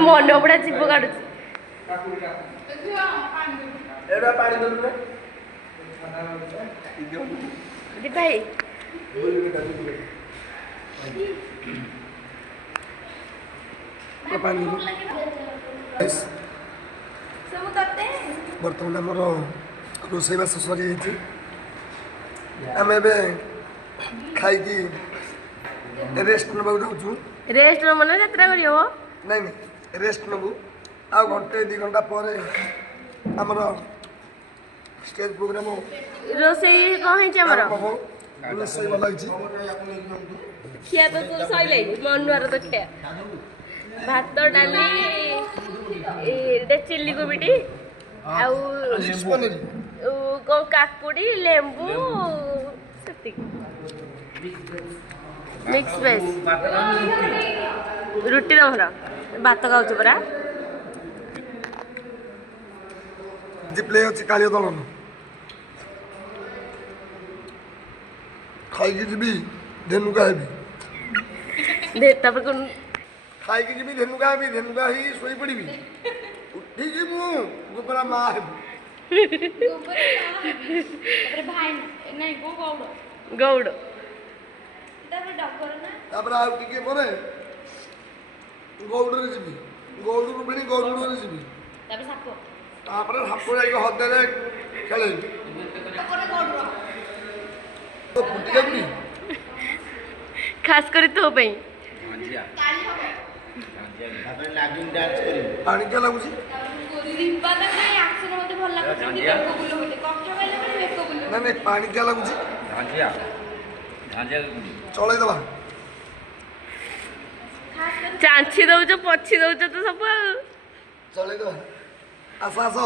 मन पड़ा जीव काटुच भाई बर्तमान आम रोसईबास सरी आम खाई रेस्ट नवा जाऊँ रेस्ट मन यात्रा कर नहीं रेस्ट नबू आ घंटे 2 घंटा पर आमर स्टेज प्रोग्राम रोसई कौन है रोसई भल खिया तो सैल मनुआर तो खिया भात डाली चिल्ली कोबीटी कौन काकुड़ी लेंबू मिक्स वेज रुटी तमर भात खाऊ परा प्ले अच्छी कालिया दलन खाई जी धेनुका खाई जी धेनुका धेनुका ही शोई पड़ी उठिक गोबरा माँ गौड़ गौड़ जी गौड़ पुणी गौड़ जी हाप जाए हदे खेल खास कर तो पानी क्या लगुच नहीं पानी क्या लगुच चल चांची दौच पछी दौच तो सब चल आस आस